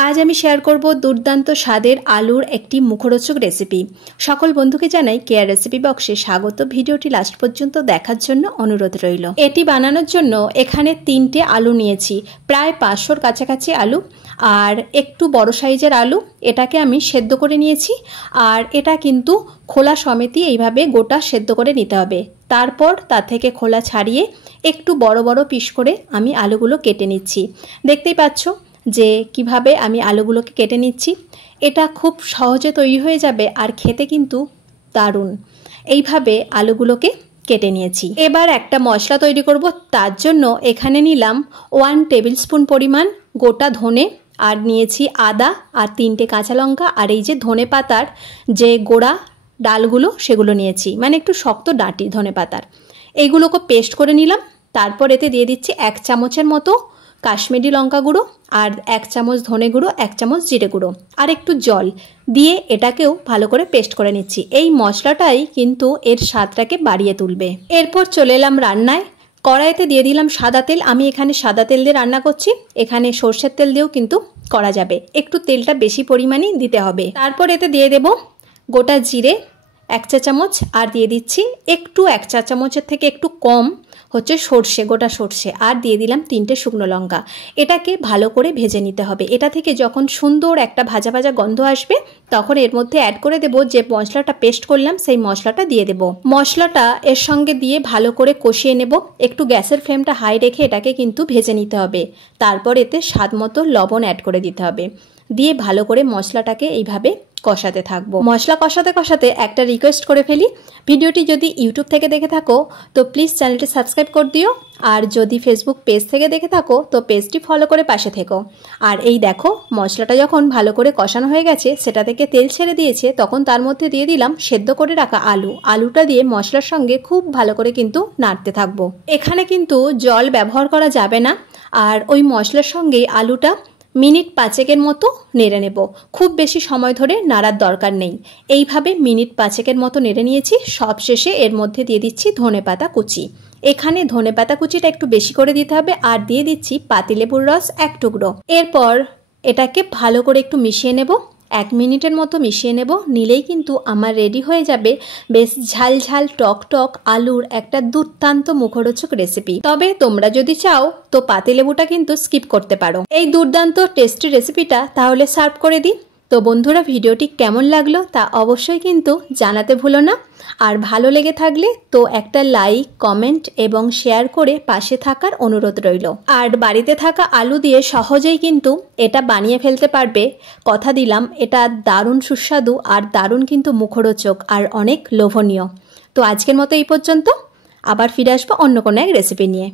आज आमी शेयर करब दुर्दान्त स्वादेर आलुर एकटी मुखरोचक रेसिपि। सकल बंधुके जानाई केयार रेसिपि बक्से स्वागत। भिडियोटी लास्ट पर्यन्त देखार जन्य अनुरोध रइल। एटी बानानोर जन्य एखाने 3टे आलू नियेछि, प्राय 500 काछाकाछि आलू और एकटू बड़ साइजेर आलू। एटाके आमी सेদ্ধ करे नियेछि और एटा किन्तु खोला समेतई एइभाবে गोटा सेদ্ধ करे निते होबे। तारपर तार थेके खोला छाड़िए एकटू बड़ बड़ पिस करे आमी आलूगुलो केटे निচ্ছি। देखतेই পাচ্ছো যে কিভাবে আমি আলুগুলোকে কেটে নিচ্ছি। এটা খুব সহজে তৈরি হয়ে যাবে আর খেতে কিন্তু দারুণ। এইভাবে আলুগুলোকে কেটে নিয়েছি। এবার একটা মশলা তৈরি করব। তার জন্য এখানে নিলাম 1 টেবিল স্পুন পরিমাণ গোটা ধনে আর নিয়েছি আদা আর 3টে কাঁচা লঙ্কা আর এই যে ধনে পাতার যে গোড়া ডালগুলো সেগুলো নিয়েছি, মানে একটু শক্ত ডাঁটি ধনে পাতার। এইগুলোকে পেস্ট করে নিলাম। তারপর এতে দিয়ে দিচ্ছি 1 চামচের মতো কাশ্মীরি লঙ্কা গুঁড়ো আর 1 চামচ ধনে গুঁড়ো, 1 চামচ জিরে গুঁড়ো আর একটু জল দিয়ে এটাকেও ভালো করে পেস্ট করে নিচ্ছি। এই মশলাটাই কিন্তু এর স্বাদটাকে বাড়িয়ে তুলবে। এরপর চলে এলাম রান্নায়। কড়াইতে দিয়ে দিলাম সাদা তেল। আমি এখানে সাদা তেল দিয়ে রান্না করছি, এখানে সরষের তেল দিয়েও কিন্তু করা যাবে, একটু তেলটা বেশি পরিমাণেই দিতে হবে। তারপর এতে দিয়ে দেব গোটা জিরে 1 চা চামচ আর দিয়ে দিচ্ছি একটু 1 চা চামচের থেকে একটু কম হচ্ছে সরষে, গোটা সরষে আর দিয়ে দিলাম 3টে শুকনো লঙ্কা। এটাকে ভালো করে ভেজে নিতে হবে। এটা থেকে যখন সুন্দর একটা ভাজা ভাজা গন্ধ আসবে তখন এর মধ্যে অ্যাড করে দেব যে মশলাটা পেস্ট করলাম, সেই মশলাটা দিয়ে দেব। মশলাটা এর সঙ্গে দিয়ে ভালো করে কষিয়ে নেব। একটু গ্যাসের ফ্লেমটা হাই রেখে এটাকে কিন্তু ভেজে নিতে হবে। তারপর এতে স্বাদ মতো লবণ অ্যাড করে দিতে হবে। দিয়ে ভালো করে মশলাটাকে এইভাবে কষাতে থাকবো। মশলা কষাতে কষাতে একটা রিকোয়েস্ট করে ফেলি, ভিডিওটি যদি ইউটিউব থেকে দেখে থাকো তো প্লিজ চ্যানেলটি সাবস্ক্রাইব করে দিও, আর যদি ফেসবুক পেজ থেকে দেখে থাকো তো পেজটি ফলো করে পাশে থেকো। আর এই দেখো মশলাটা যখন ভালো করে কষানো হয়ে গেছে, সেটা থেকে তেল ছেড়ে দিয়েছে, তখন তার মধ্যে দিয়ে দিলাম সেদ্ধ করে রাখা আলু। আলুটা দিয়ে মশলার সঙ্গে খুব ভালো করে কিন্তু নাড়তে থাকবো। এখানে কিন্তু জল ব্যবহার করা যাবে না। আর ওই মশলার সঙ্গেই আলুটা মিনিট 5 মতো নেড়ে নেব। খুব বেশি সময় ধরে নাড়ার দরকার নেই। এইভাবে মিনিট 5 মতো নেড়ে নিয়েছি। সবশেষে এর মধ্যে দিয়ে দিচ্ছি ধনেপাতা কুচি। এখানে ধনেপাতা কুচিটা একটু বেশি করে দিতে হবে আর দিয়ে দিচ্ছি পাতিলেবুর রস 1 টুকরো। এরপর এটাকে ভালো করে একটু মিশিয়ে নেব। 1 মিনিটের মতো মিশিয়ে নেব। নিলেই কিন্তু আমার রেডি হয়ে যাবে বেশ ঝাল ঝাল টক টক আলুর একটা দুর্দান্ত মুখরোচক রেসিপি। তবে তোমরা যদি চাও তো পাতিলেবুটা কিন্তু স্কিপ করতে পারো। এই দুর্দান্ত টেস্টি রেসিপিটা তাহলে সার্ভ করে দিই। তো বন্ধুরা, ভিডিওটি কেমন লাগলো তা অবশ্যই কিন্তু জানাতে ভুলো না। আর ভালো লেগে থাকলে তো একটা লাইক, কমেন্ট এবং শেয়ার করে পাশে থাকার অনুরোধ রইল। আর বাড়িতে থাকা আলু দিয়ে সহজেই কিন্তু এটা বানিয়ে ফেলতে পারবে। কথা দিলাম এটা দারুণ সুস্বাদু আর দারুণ কিন্তু মুখরোচক আর অনেক লোভনীয়। তো আজকের মতো এই পর্যন্ত, আবার ফিরে আসবো অন্য কোনো এক রেসিপি নিয়ে।